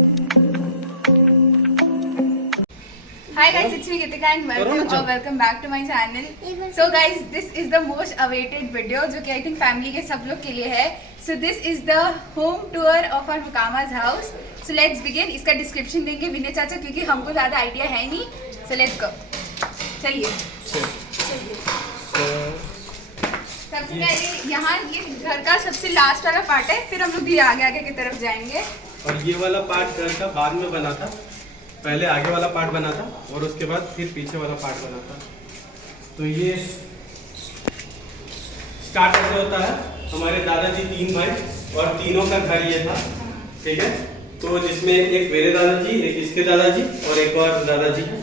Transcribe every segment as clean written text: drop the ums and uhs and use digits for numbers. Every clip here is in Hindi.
Hi guys, it's me Gitika and welcome back to my channel. So guys, this is the most awaited video जो कि I think family के सब लोग के लिए है. So this is the home tour of our Mukama's house. So let's begin. इसका description देंगे विनय चाचा क्योंकि हमको ज़्यादा आइडिया है नहीं. So let's go. चलिए. सबसे पहले यहाँ ये घर का सबसे लास्ट वाला पार्ट है, फिर हम लोग भी आगे आगे की तरफ जाएंगे. और ये वाला पार्ट घर का बाद में बना था. पहले आगे वाला पार्ट बना था और उसके बाद फिर पीछे वाला पार्ट बना था. तो ये स्टार्ट ऐसे होता है. हमारे दादाजी 3 भाई और तीनों का घर ये था, ठीक है. तो जिसमें एक मेरे दादाजी, एक इसके दादाजी और एक और दादाजी है.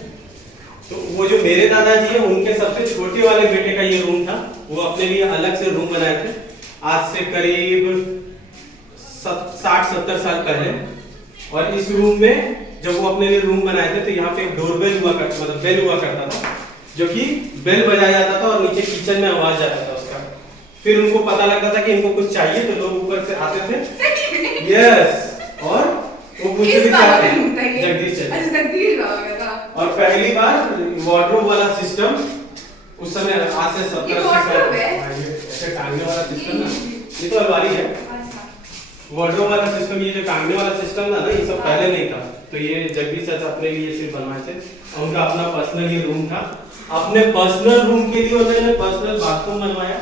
तो वो जो मेरे दादाजी है उनके सबसे छोटे वाले बेटे का ये रूम था. वो अपने लिए अलग से रूम बनाए थे आज से करीब 60-70 साल पहले. और इस रूम में जब वो अपने लिए रूम बनाए थे तो यहाँ पे एक डोरबेल हुआ करता, मतलब बेल हुआ करता था, जो कि बेल बजाया जाता था और नीचे किचन में आवाज जाता था उसका. फिर उनको पता लगता था कि इनको कुछ चाहिए तो लोग ऊपर से आते थे. यस. और वो पूछते थे जगदीश चचा. और पहली बार वार्डरोब वाला सिस्टम उस समय आज से 70 साल ऐसे टांगने वाला सिस्टम ना, ये तो अलमारी है. वार्डरोब वाला सिस्टम, ये जो टांगने वाला सिस्टम था ना, ये सब पहले नहीं था. तो ये जगदीश चाचा अपने लिए सिर्फ बनवाए थे. उनका अपना पर्सनल ये रूम था. अपने पर्सनल रूम के लिए उन्होंने पर्सनल बाथरूम बनवाया,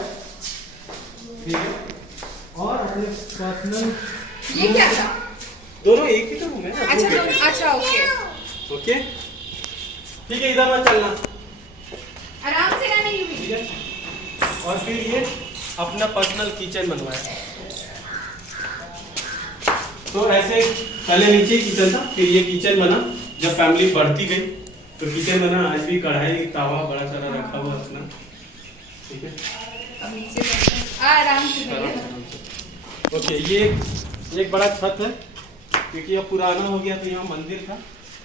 ठीक है. और अपने पर्सनल ये क्या था? दोनों एक ही तो रूम है. अच्छा ओके ओके ठीक है. इधर मत चलना, आराम से रहना यूं भी. ठीक है. और फिर ये अपना पर्सनल किचन बनवाया. तो ऐसे पहले नीचे किचन था, फिर ये किचन बना. जब फैमिली बढ़ती गई तो किचन बना. आज भी कढ़ाई तावा बड़ा सारा रखा हुआ अपना, ठीक है. अब नीचे आराम से. ओके. ये एक बड़ा छत है क्योंकि अब पुराना हो गया. तो यहाँ मंदिर था.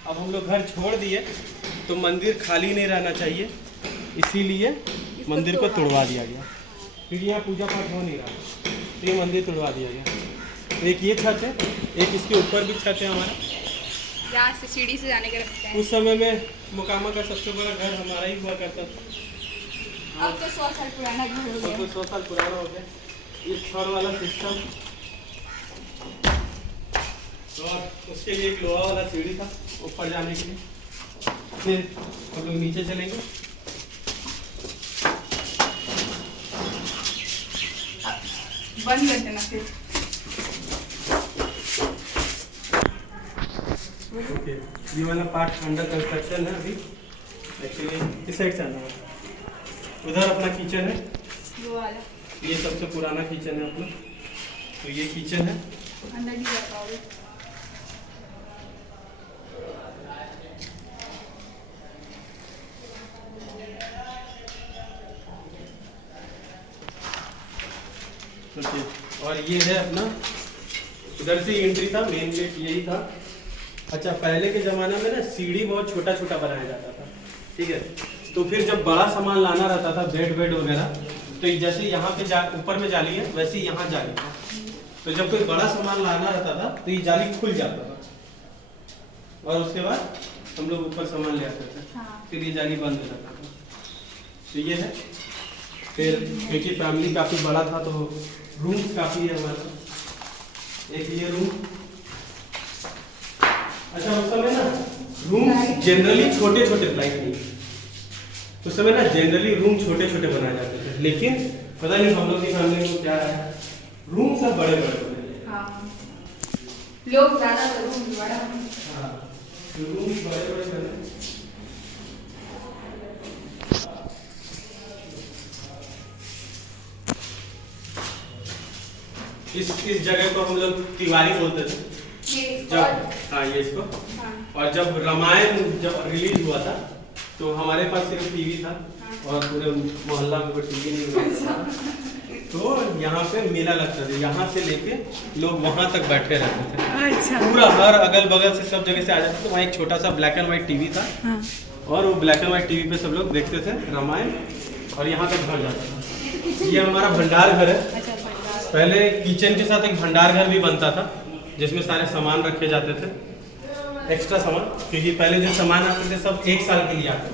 अब हम लोग घर छोड़ दिए तो मंदिर खाली नहीं रहना चाहिए, इसीलिए मंदिर को तोड़वा दिया गया क्योंकि यहाँ पूजा पाठ हो नहीं रहा. तो ये मंदिर तोड़वा दिया गया. एक ये छत है, एक इसके ऊपर भी छत है हमारा. यहाँ से सीढ़ी से जाने का रास्ता है. उस समय में मुकामा का सबसे बड़ा घर हमारा ही हुआ करता था. अब तो 100 साल पुराना घर हो गया. तो 100 साल पुराना हो गया. ये छड़ वाला सिस्टम और उसके लिए एक लोहा वाला सीढ़ी था ऊपर जाने के लिए. फिर हम लोग नीचे चलेंगे. बंद कर देना फिर. ओके. ये वाला पार्ट अंडर कंस्ट्रक्शन है अभी. एक्चुअली इस साइड से आना है. उधर अपना किचन है. वो वाला ये सबसे पुराना किचन है अपना. तो ये किचन है. अंदर नहीं जा पाओगे. ओके. और ये है अपना, इधर से एंट्री था. मेन गेट यही था. अच्छा, पहले के ज़माने में ना सीढ़ी बहुत छोटा छोटा बनाया जाता था, ठीक है. तो फिर जब बड़ा सामान लाना रहता था, बेड वगैरह, तो जैसे यहाँ पे ऊपर में जाली है वैसे ही यहाँ जाली था. तो जब कोई बड़ा सामान लाना रहता था तो ये जाली खुल जाता था और उसके बाद हम लोग ऊपर सामान ले आते थे. फिर ये जाली बंद हो जाता था. तो ये है. फिर क्योंकि फैमिली काफ़ी बड़ा था तो रूम्स काफ़ी है हमारा. एक ये रूम. अच्छा, उस समय ना रूम जनरली छोटे छोटे, लाइक नहीं, उस समय ना जनरली रूम छोटे छोटे बनाए जाते थे. लेकिन पता नहीं हम लोग की फैमिली को क्या है, रूम सब बड़े बड़े बने. हाँ, लोग ज़्यादा रूम बड़ा. हाँ, रूम बड़े बड़े बने. इस जगह को हम लोग तिवारी बोलते थे. जब हाँ ये इसको. और जब रामायण जब रिलीज हुआ था तो हमारे पास सिर्फ टीवी था और पूरे मोहल्ला में कोई टीवी नहीं हुआ था. तो यहाँ पे मेला लगता था. यहाँ से लेके लोग वहाँ तक बैठे रहते थे. अच्छा. पूरा हर अगल बगल से सब जगह से आ जाते थे. वहाँ एक छोटा सा ब्लैक एंड व्हाइट टीवी था. और वो ब्लैक एंड व्हाइट टीवी पे सब लोग देखते थे रामायण और यहाँ तक भर जाता था. ये हमारा भंडार घर है. पहले किचन के साथ एक भंडार घर भी बनता था जिसमें सारे सामान रखे जाते थे. एक्स्ट्रा सामान, क्योंकि पहले जो सामान आते थे सब 1 साल के लिए आते थे,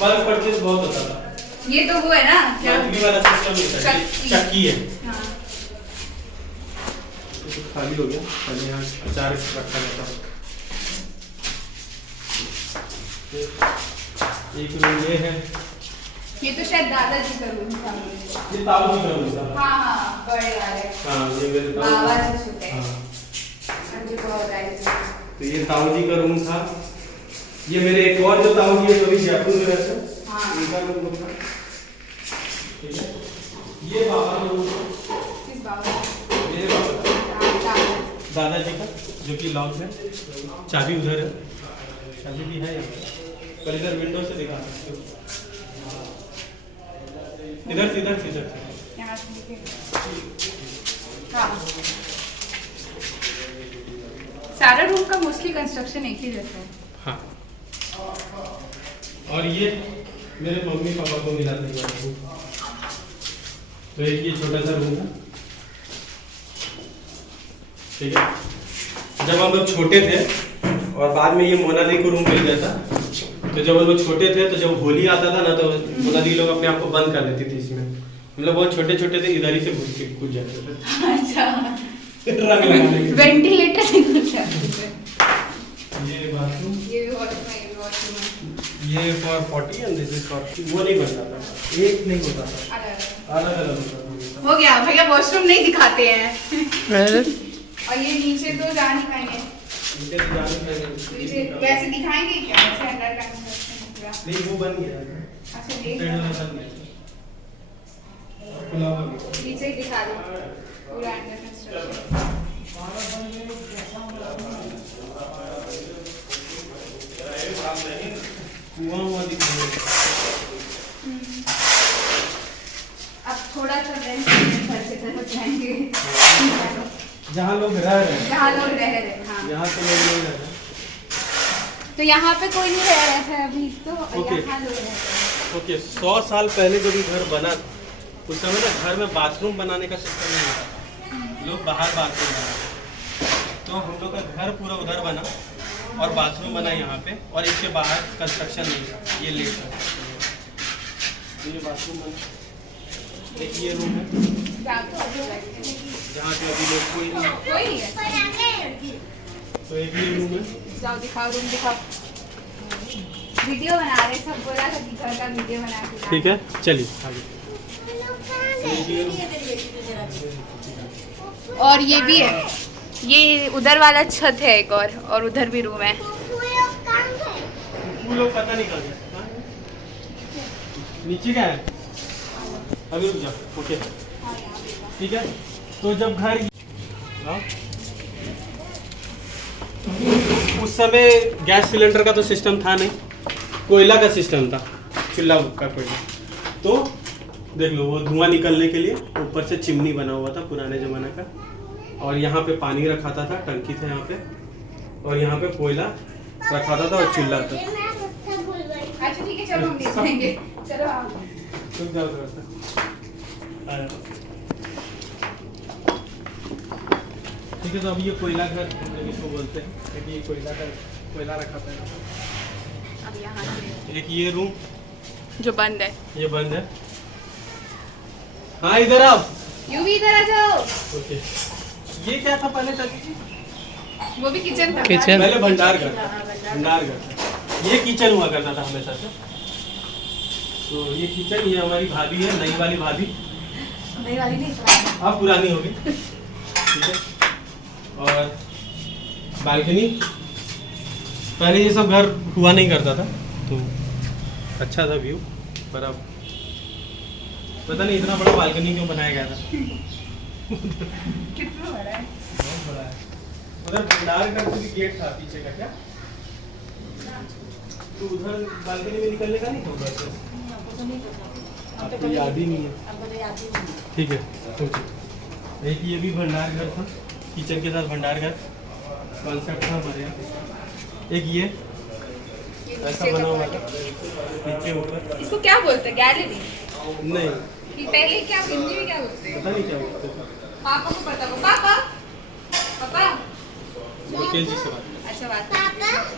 बल्क परचेज बहुत होता था। ये तो वो है ना क्या वाला सिस्टम होता है, चक्की है। हाँ। तो खाली हो गया, पहले यहाँ अचार रखा जाता है। एक रूम ये है, ये तो शायद दादाजी का रूम था। ये ताऊ जी का रूम था। हाँ बड़े वाले। हाँ ये मेरे बाबा से छूटे। हाँ। मुझे बहुत आई। तो ये ताऊ जी का रूम था। ये मेरे एक और जो ताऊ जी है जो भी जयपुर में रहते हैं, हाँ। उनका रूम था। ठीक है, ये बाबा का रूम था। किस बाबा? मेरे बाबा दादा। दादाजी का, जो कि लॉक है, चाबी उधर है, चाबी भी है यहाँ पर, इधर विंडो से दिखा सकते हो, इधर से इधर से इधर से। यहाँ से दिखेगा। हाँ। सारा रूम का मोस्टली कंस्ट्रक्शन एक ही जैसा है। हाँ। और ये मेरे मम्मी पापा को मिला था ये रूम। तो एक ये छोटा सा रूम है, ठीक है। जब हम लोग छोटे थे और बाद में ये मोना दी को रूम मिल गया था, तो जब हम लोग छोटे थे तो जब होली आता था ना तो मोना दी लोग अपने आप को बंद कर देती थी इसमें। हम लोग बहुत छोटे छोटे थे, इधर ही से घुस के कूद जाते थे। अच्छा। रंग लगाने के लिए। वेंटिलेटर से घुस जाते थे। ये बाथरूम, ये भी वॉशरूम है, ये भी वॉशरूम है। ये for 40 and this is for, वो नहीं बनता था, एक नहीं होता था, अलग अलग होता था। हो गया भैया, वॉशरूम नहीं दिखाते हैं। और ये नीचे तो जा नहीं पाएंगे, नीचे तो जाने नीचे वैसे दिखाएंगे क्या? वैसे अंडर कंस्ट्रक्शन पूरा। नहीं, वो बन गया। अच्छा देख साइड लो। वाला बन गया, खुला हुआ भी। नीचे ही दिखा दो पूरा अंडर कंस्ट्रक्शन। कुआं हुआ दिखाई। अब थोड़ा सा रेंट घर से तरफ जाएंगे जहाँ लोग रह रहे हैं, जहाँ लोग रह रहे हैं। हाँ। यहाँ तो लोग नहीं रह रहे। तो यहाँ पे कोई नहीं रह रहा था अभी तो, ओके। यहाँ लोग रहते हैं। ओके, 100 साल पहले जो भी घर बना उस समय ना घर में बाथरूम बनाने का सिस्टम नहीं था, लोग बाहर बाथरूम बनाते। तो हम लोग का घर पूरा उधर बना और बाथरूम बना यहाँ पे, और इसके बाहर कंस्ट्रक्शन नहीं था, ये लेट था। ये बाथरूम बना, एक ये रूम है जहाँ तो अभी बैठते हैं। जहाँ पे अभी लोग कोई नहीं, कोई नहीं है। तो एक ये रूम है। जाओ दिखाओ, रूम दिखाओ। वीडियो बना रहे, सब बोला था कि घर का वीडियो बना के। ठीक है, चलिए आगे। और ये भी है, ये उधर वाला छत है एक और उधर भी रूम है। फूल लोग पता नहीं कर गया नीचे क्या है, अभी रुक जाओ। ओके ठीक है, तो जब घर उस समय गैस सिलेंडर का तो सिस्टम था नहीं, कोयला का सिस्टम था, चूल्हा का कोयला। तो देख लो, वो धुआं निकलने के लिए ऊपर से चिमनी बना हुआ था पुराने ज़माने का, और यहाँ पे पानी रखाता था, टंकी था यहाँ पे, और यहाँ पे कोयला रखाता था और चूल्हा था। अच्छा ठीक है, चलो हम देख लेंगे। चलो आओ। ठीक है, तो अब ये कोयला घर हम लोग इसको बोलते हैं, क्योंकि ये कोयला रखा था। अब यहाँ से एक ये रूम जो बंद है, ये बंद है। हाँ इधर आओ। यू भी इधर आ जाओ। ओके, ये क्या था पहले चाची जी? वो भी किचन था। किचन। पहले भंडार घर था, भंडार घर था। ये किचन हुआ करता था हमेशा से। तो ये किचन, ये हमारी भाभी है, नई वाली भाभी। नई वाली नहीं, पुरानी। अब पुरानी हो गई, ठीक है। और बालकनी, पहले ये सब घर हुआ नहीं करता था, तो अच्छा था व्यू, पर अब पता नहीं इतना बड़ा बालकनी क्यों बनाया गया था। कितना बड़ा है? बहुत बड़ा है। उधर भंडार घर से भी गेट था पीछे का क्या? तो उधर बालकनी में निकलने का नहीं था उधर से? आपको याद ही नहीं है। ठीक है, ओके। एक ये भी भंडार घर था, किचन के साथ भंडार घर कॉन्सेप्ट था हमारे यहाँ। एक ये ऐसा बना हुआ था नीचे ऊपर। इसको क्या बोलते हैं? गैलरी? नहीं, ये पहले क्या हिंदी में क्या बोलते हैं? पता नहीं क्या बोलते थे। पापा को पता हो। पापा पापा मुकेश जी से बात। अच्छा बात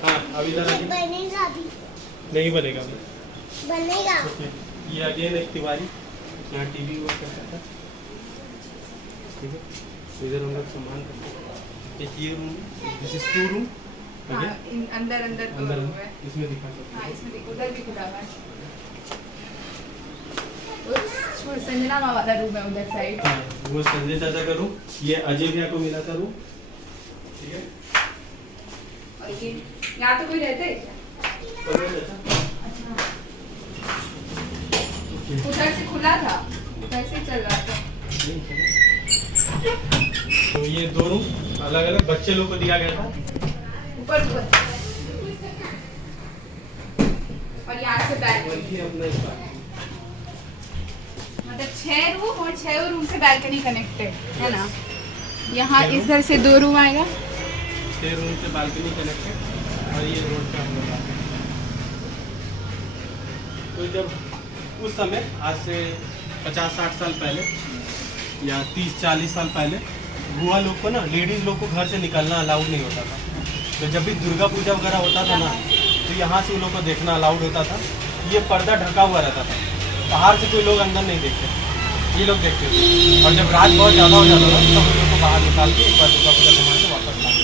हाँ अभी जरा बनेगा अभी नहीं बनेगा अभी। बनेगा ओके, ये अगेन एक तिवारी, यहाँ टीवी वर्क करता था। ठीक है, इधर हम लोग सामान रखते हैं। एक ये रूम, दिस इज 2 रूम। हाँ, अंदर अंदर तो अंदर रूम है। इसमें दिखा सकते हाँ इसमें देखो उधर भी खुला हुआ है। वो संजना माँ वाला रूम है उधर साइड। हाँ, वो संजय चाचा का रूम, ये अजय भैया को मिला था रूम। ठीक है, और ये यहाँ तो कोई रहते उधर से खुला था, कैसे चल रहा था। तो ये 2 रूम अलग अलग बच्चे लोग को दिया गया था। ऊपर ऊपर और यहाँ से बैल्कनी, वही अपना इसका मतलब 6 रूम और 6 रूम से बैल्कनी कनेक्टेड है ना। यहाँ इधर से 2 रूम आएगा, 6 रूम से बालकनी कनेक्टेड, और ये रोड पे हम लोग आते हैं। तो जब उस समय आज से 50-60 साल पहले या 30-40 साल पहले बुआ लोग को ना, लेडीज लोग को घर से निकलना अलाउड नहीं होता था। तो जब भी दुर्गा पूजा वगैरह होता था ना, तो यहाँ से उन लोग को देखना अलाउड होता था। ये पर्दा ढका हुआ रहता था, बाहर से कोई लोग अंदर नहीं देखते, ये लोग देखते थे। और जब रात बहुत ज़्यादा हो जाता था तब उन लोग को बाहर निकाल के एक बार दुर्गा पूजा घुमा के वापस लाते।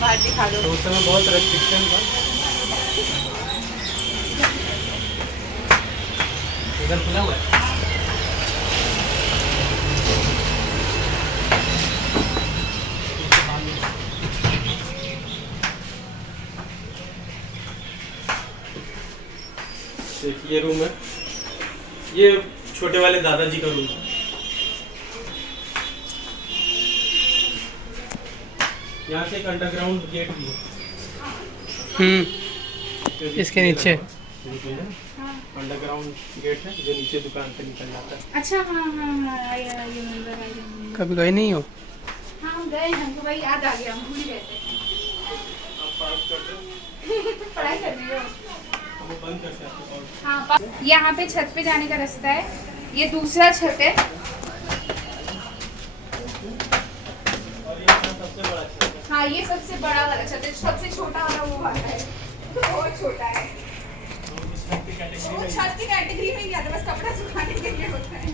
बाहर दिखा दो। तो उस समय बहुत रेस्ट्रिक्शन था। इधर खुला हुआ है। ये रूम है, ये छोटे वाले दादाजी का रूम है। यहाँ से एक अंडरग्राउंड गेट भी है। इसके नीचे अंडरग्राउंड गेट है जो नीचे दुकान पे निकल जाता है। अच्छा हाँ हाँ हाँ आई नंबर आई। कभी गए नहीं हो? हाँ हम गए, हमको भाई याद आ गया, हम भूल गए थे। आप पास कर दो, तो पढ़ाई कर रही हो। हम बंद करते हैं आपको कॉल। हाँ यहाँ पे छत पे जाने का रास्ता है, ये दूसरा छत है। और ये सबसे बड़ा छत है। हाँ ये सबसे बड़ा वाला छत है, सबसे छोटा वाला वो वाला है, तो बहुत छोटा है। तो इस छत की कैटेगरी वो में छत की कैटेगरी में ही आता है, बस कपड़ा सुखाने के लिए होता है।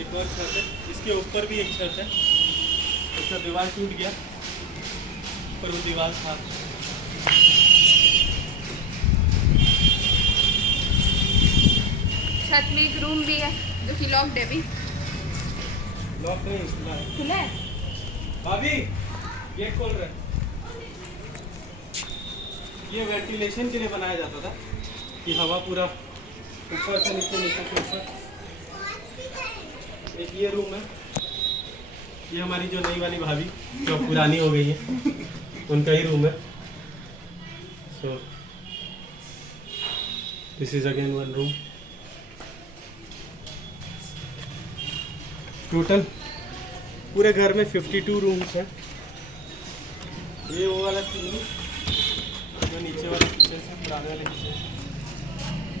एक और छत है, इसके ऊपर भी एक छत है। उसका दीवार टूट गया, पर वो दीवार था। छत में एक रूम भी है जो कि लॉक्ड है अभी। लॉक नहीं, खुला है। खुला है? भाभी गेट खोल रहे। ये वेंटिलेशन के लिए बनाया जाता था कि हवा पूरा ऊपर से नीचे, नीचे से ऊपर। एक ये रूम है, ये हमारी जो नई वाली भाभी जो पुरानी हो गई है उनका ही रूम है। So this is again 1 room. Total पूरे घर में 52 रूम्स हैं। ये वो वाला जो नीचे वाला किचन है, पुराने वाले किचन।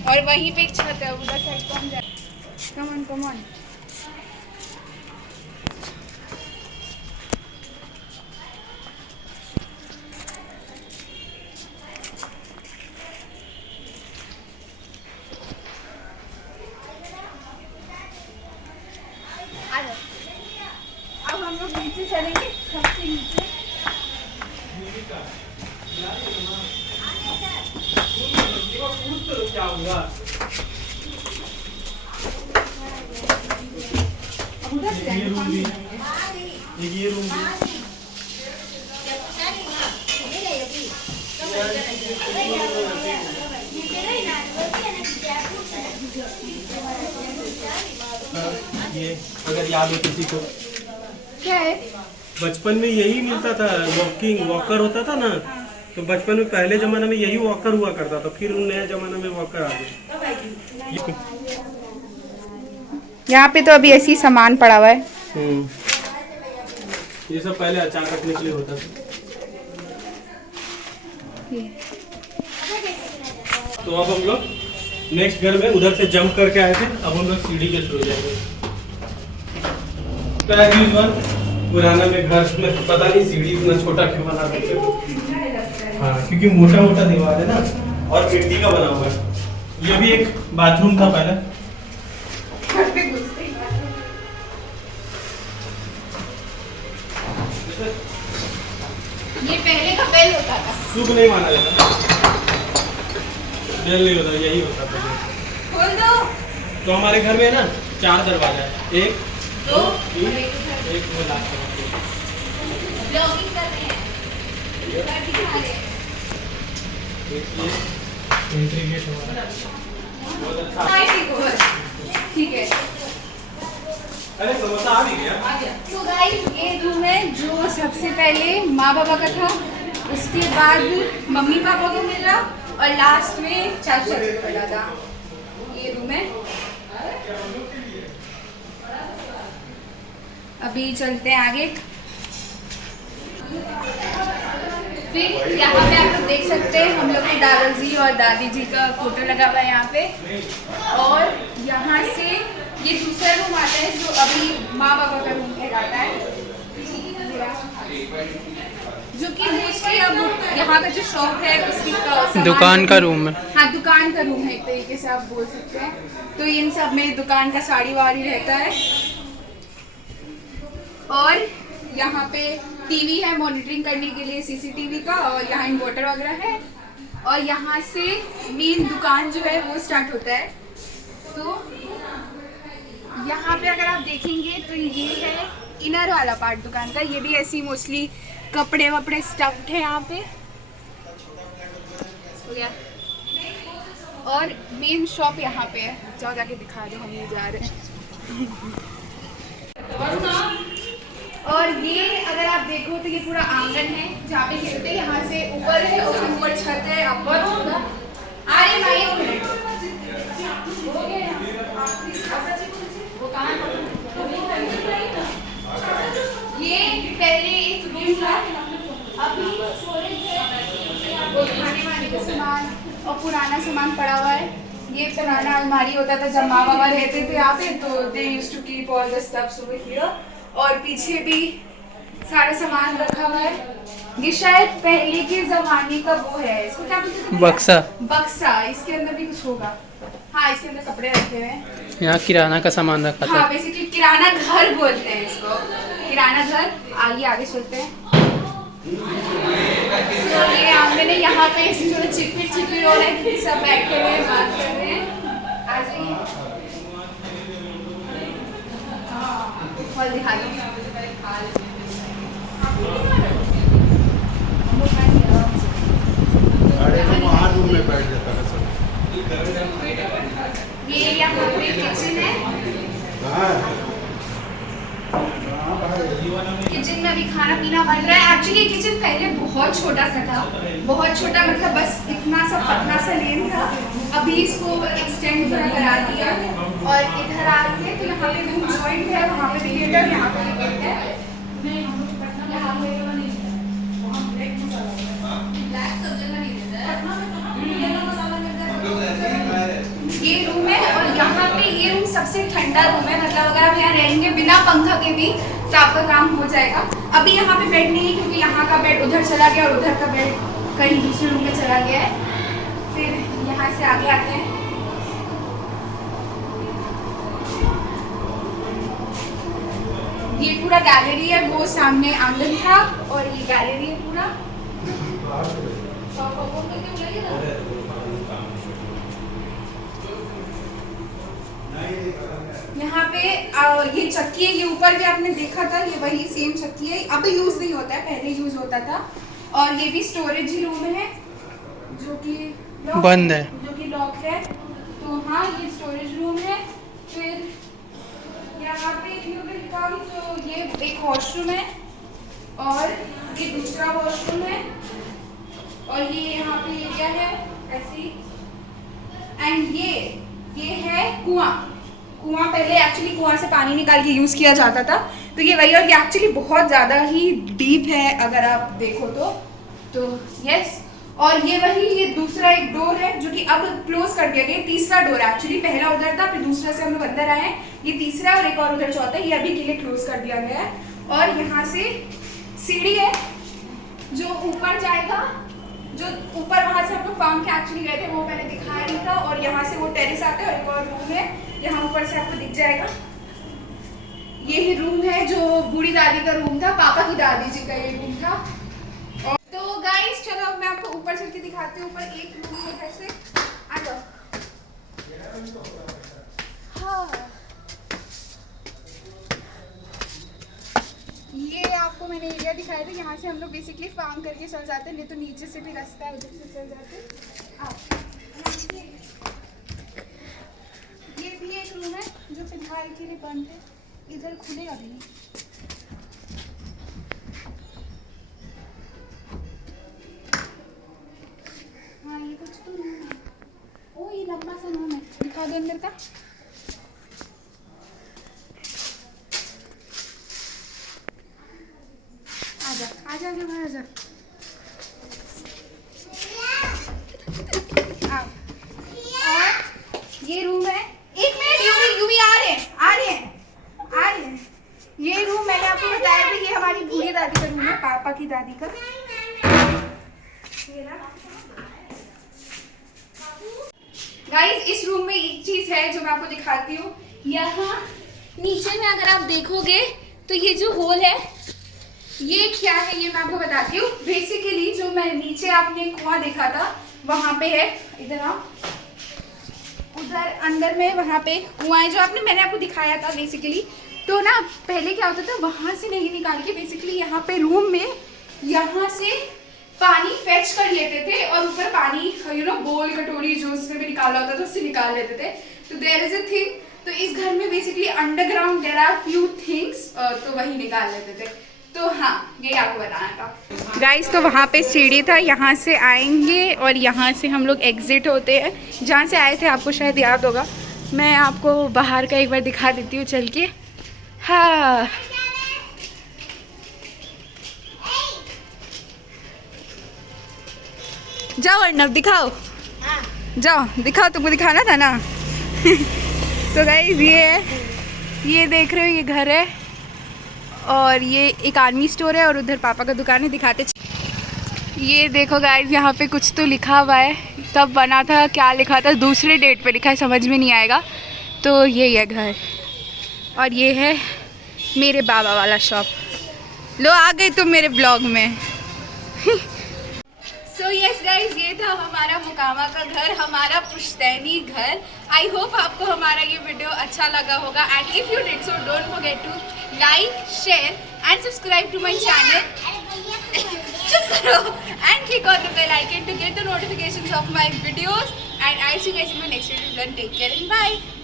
और वहीं पे एक छत है उधर साइड को हम जाए। Come on come on. अब हम लोग नीचे चलेंगे, सबसे नीचे। क्या होगा? उधर से ये रूम भी है, जाएंगे। ये रूम भी है। ये अगर याद हो किसी को, क्या है? बचपन में यही मिलता था, वॉकर होता था ना। तो बचपन में पहले जमाने में यही वॉकर हुआ करता था, फिर नया जमाना में वॉकर आ गया। यहाँ पे तो अभी ऐसी सामान पड़ा हुआ है। ये सब पहले अचार रखने के लिए होता था। तो अब हम लोग नेक्स्ट घर में उधर से जंप करके आए थे, अब हम लोग सीढ़ी के थ्रू जाएंगे। तो एज यूजुअल पुराना में घर में पता नहीं सीढ़ी इतना छोटा क्यों बना देते हैं। हाँ, क्योंकि मोटा मोटा दीवार है ना और मिट्टी का बना हुआ है। ये भी एक बाथरूम था पहले। ये पहले का बेल होता था। शुभ नहीं माना जाता, बेल नहीं होता, यही होता था। खोल दो। तो हमारे घर में ना 4 दरवाजा है, 1 दो 3 एक वो लास्ट का। ब्लॉगिंग कर रहे हैं, घर दिखा रहे हैं। एंट्री गेट हमारा बहुत अच्छा। ठीक है। अरे समोसा आ भी गया। तो गाइस ये रूम है जो सबसे पहले माँ बाबा का था, उसके बाद मम्मी पापा को मिला और लास्ट में चाचू चाची को मिला था। ये रूम है। अभी चलते हैं आगे। फिर यहाँ पे आप लोग देख सकते हैं हम लोग के दादाजी और दादी जी का फोटो लगा हुआ है यहाँ पे। और यहाँ से ये दूसरा रूम आता है जो अभी माँ बाबा का रूम कहलाता है, जो कि मोस्टली अब यहाँ का जो शॉप है उसकी दुकान का रूम है। हाँ, दुकान का रूम है एक तरीके से आप बोल सकते हैं। तो इन सब में दुकान का साड़ी वाड़ी रहता है। और यहाँ पे टीवी है मॉनिटरिंग करने के लिए, सीसीटीवी का, और यहाँ इन्वर्टर वगैरह है। और यहाँ से मेन दुकान जो है वो स्टार्ट होता है। तो यहाँ पे अगर आप देखेंगे तो ये है इनर वाला पार्ट दुकान का। ये भी ऐसी मोस्टली कपड़े वपड़े स्टफ्ड है यहाँ पे। हो गया। और मेन शॉप यहाँ पे है, जाओ जाके दिखा दो, हम नहीं जा रहे हैं। और ये अगर आप देखो तो ये पूरा आंगन है जहाँ पे खेलते हैं। यहाँ से ऊपर है और ऊपर छत है। अपर होगा अरे भाई ये पहले एक रूम था, अभी स्टोरेज है, वो खाने वाने का सामान और पुराना सामान पड़ा हुआ है। ये पुराना अलमारी होता था जब माँ बाबा रहते थे यहाँ पे, तो they used to keep all the stuffs over here. और पीछे भी सारा सामान रखा हुआ है। ये शायद पहले के जमाने का वो है, इसको क्या बोलते हैं? बक्सा। बक्सा। इसके अंदर भी कुछ होगा। हाँ, इसके अंदर कपड़े रखे हुए हैं। यहाँ किराना का सामान रखा था। हाँ, बेसिकली किराना घर बोलते हैं इसको, किराना घर। आगे चलते हैं। तो ये आंगन है, यहाँ पे थोड़ा चिपचिपी हो रहा है क्योंकि सब बैठे हुए हैं, बात कर रहे हैं। आ जाइए, हॉल दिखा दो। रूम में बैठ जाता है सब। ये यहाँ पे किचन है। किचन में अभी खाना पीना बन रहा है। एक्चुअली किचन पहले बहुत छोटा सा था, बहुत छोटा मतलब बस इतना सा पतला सा लेन था। अभी इसको एक्सटेंड थोड़ा करा दिया और इधर आ गए तो यहाँ पे रूम जॉइंट है, वहाँ पे थिएटर, यहाँ पे गेट है। ये रूम है और यहाँ पे ये रूम सबसे ठंडा रूम है। मतलब अगर आप यहाँ रहेंगे बिना पंखा के भी तो आपका काम हो जाएगा। अभी यहाँ पे बेड नहीं है क्योंकि यहाँ का बेड उधर चला गया और उधर का बेड कहीं दूसरे रूम में चला गया है। फिर यहाँ से आगे आते हैं। ये पूरा गैलरी है, वो सामने आंगन था और ये गैलरी है पूरा। यहाँ पे ये चक्की है, ये ऊपर भी आपने देखा था, ये वही सेम चक्की है। अब यूज नहीं होता है, पहले यूज होता था। और ये भी स्टोरेज रूम है जो कि बंद है, जो कि लॉक है। तो हाँ, ये स्टोरेज रूम है। फिर यहाँ पे तो ये एक वॉशरूम है और ये दूसरा वॉशरूम है और ये यहाँ पे एरिया है ऐसी। एंड ये है कुआं। पहले एक्चुअली कुआं से पानी निकाल के यूज़ किया जाता था। तो ये वही, और ये एक्चुअली बहुत ज़्यादा ही डीप है अगर आप देखो तो यस। और ये वही, ये दूसरा एक डोर है जो कि अब क्लोज कर दिया गया। तीसरा डोर है एक्चुअली, पहला उधर था, फिर दूसरा से हम लोग अंदर आए हैं। ये तीसरा और एक और उधर चौथा, ये अभी के लिए क्लोज कर दिया गया है। और यहाँ से सीढ़ी है जो ऊपर जाएगा, जो ऊपर वहाँ से हम लोग फार्म के एक्चुअली गए थे वो मैंने दिखाया नहीं था। और यहाँ से वो टेरेस आता है और एक और रूम है, यहाँ ऊपर से आपको दिख जाएगा। ये ही रूम है जो बूढ़ी दादी का रूम था, पापा की दादी जी का ये रूम था। और तो गाइस चलो अब मैं आपको ऊपर चल के दिखाती हूँ। ऊपर एक रूम है ऐसे, आ जाओ। हाँ ये आपको मैंने एरिया दिखाया था, यहाँ से हम लोग बेसिकली फार्म करके चल जाते हैं, नहीं तो नीचे से भी रास्ता है, उधर से चल जाते हैं। ये भी एक रूम है जो फिलहाल के लिए बंद है, इधर खुलेगा भी नहीं। हाँ ये कुछ तो रूम है, ओ ये लंबा सा रूम है, दिखा दो अंदर का। आजा आजा आजा आजा। और ये रूम है, एक मिनट यूवी आ रहे हैं। ये रूम मैंने आपको बताया था, ये हमारी बूढ़ी दादी का रूम है, पापा की दादी का। गाइस इस रूम में एक चीज है जो मैं आपको दिखाती हूँ। यहाँ नीचे में अगर आप देखोगे तो ये जो होल है ये क्या है ये मैं आपको बताती हूँ। बेसिकली जो मैं नीचे आपने कुआं देखा था वहाँ पे है, इधर आओ, उधर अंदर में वहाँ पे कुआं है जो मैंने आपको दिखाया था बेसिकली। तो ना पहले क्या होता था, वहाँ से नहीं निकाल के बेसिकली यहाँ पे रूम में यहाँ से पानी फेच कर लेते थे और ऊपर पानी बोल कटोरी जो उसमें भी निकाला होता था उससे निकाल लेते थे। तो देयर इज अ थिंग, तो इस घर में basically underground there are few things, तो वही निकाल लेते थे। तो हाँ ये आपको बताना था गाइस। तो वहाँ पे सीढ़ी था, यहाँ से आएंगे और यहाँ से हम लोग एग्जिट होते हैं। जहाँ से आए थे आपको शायद याद होगा, मैं आपको बाहर का एक बार दिखा देती हूँ चल के। हाँ जाओ अर्नब दिखाओ, जाओ दिखाओ, तुमको दिखाना था ना। तो गाइस ये है, ये देख रहे हो ये घर है और ये एक आर्मी स्टोर है और उधर पापा का दुकान है, दिखाते। ये देखो गाइस यहाँ पे कुछ तो लिखा हुआ है, कब बना था क्या लिखा था, दूसरे डेट पे लिखा है, समझ में नहीं आएगा। तो ये है घर और ये है मेरे बाबा वाला शॉप। लो आ गए तुम मेरे ब्लॉग में। सो यस गाइज ये था हमारा मुकामा का घर, हमारा पुश्तैनी घर। आई होप आपको हमारा ये वीडियो अच्छा लगा होगा and if you did so don't forget to like share and subscribe to my channel and click on the bell icon to get the notifications of my videos and I'll see you guys in my next video. Take care and bye.